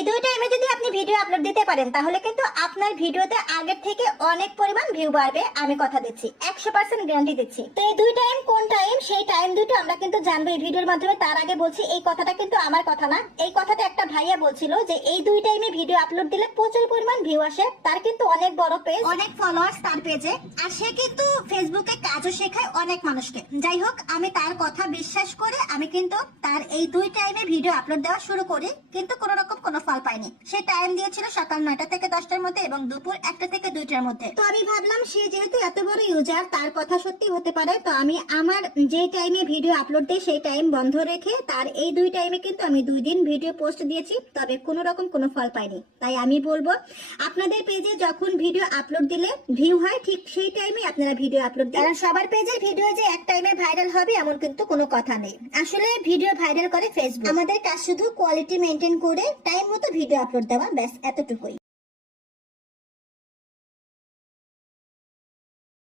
এই দুই টাইমে যদি আপনি ভিডিও আপলোড দিতে পারেন তাহলে কিন্তু আপনার ভিডিওতে আগের থেকে অনেক পরিমাণ ভিউ বাড়বে, আমি কথা দিচ্ছি, 100% গ্যারান্টি দিচ্ছি। তো এই দুই টাইম কোন টাইম, সেই টাইম দুটো আমরা কিন্তু জানবো এই ভিডিওর মাধ্যমে। তার আগে বলছি এই কথাটা কিন্তু আমার কথা না, এই কথাটা একটা ভাইয়া বলছিল যে এই দুই টাইমে ভিডিও আপলোড দিলে প্রচুর পরিমাণ ভিউ আসে। তার কিন্তু অনেক বড় পেজ, অনেক ফলোয়ার্স তার পেজে, আর সে কিন্তু ফেসবুকে কাজও শেখায় অনেক মানুষকে। যাই হোক, আমি তার কথা বিশ্বাস করে আমি কিন্তু তার এই দুই টাইমে ভিডিও আপলোড দেওয়া শুরু করি, কিন্তু কোনো রকম কোনো ফল পাইনি। সে টাইম দিয়েছিল সকাল 9টা থেকে 10টার মধ্যে এবং দুপুর 1টা থেকে 2টার মধ্যে। তো আমি ভাবলাম সে যেহেতু এত বড় ইউজার, তার কথা সত্যি হতে পারে। তো আমি আমার যে টাইমে ভিডিও আপলোড দিই সেই টাইম বন্ধ রেখে তার এই দুই টাইমে কিন্তু আমি 2 দিন ভিডিও পোস্ট দিয়েছি, তবে কোনো রকম কোনো ফল পাইনি। তাই আমি বলবো আপনাদের পেজে যখন ভিডিও আপলোড দিলে ভিউ হয় ঠিক সেই টাইমে আপনারা ভিডিও আপলোড দিন। কারণ সবার পেজের ভিডিও যে এক টাইমে ভাইরাল হবে এমন কিন্তু কোনো কথা নেই। আসলে ভিডিও ভাইরাল করে ফেসবুক, আমাদের কাজ শুধু কোয়ালিটি মেনটেন করে টাইম মতো ভিডিও আপলোড দেওয়া, ব্যাস এতটুকুই।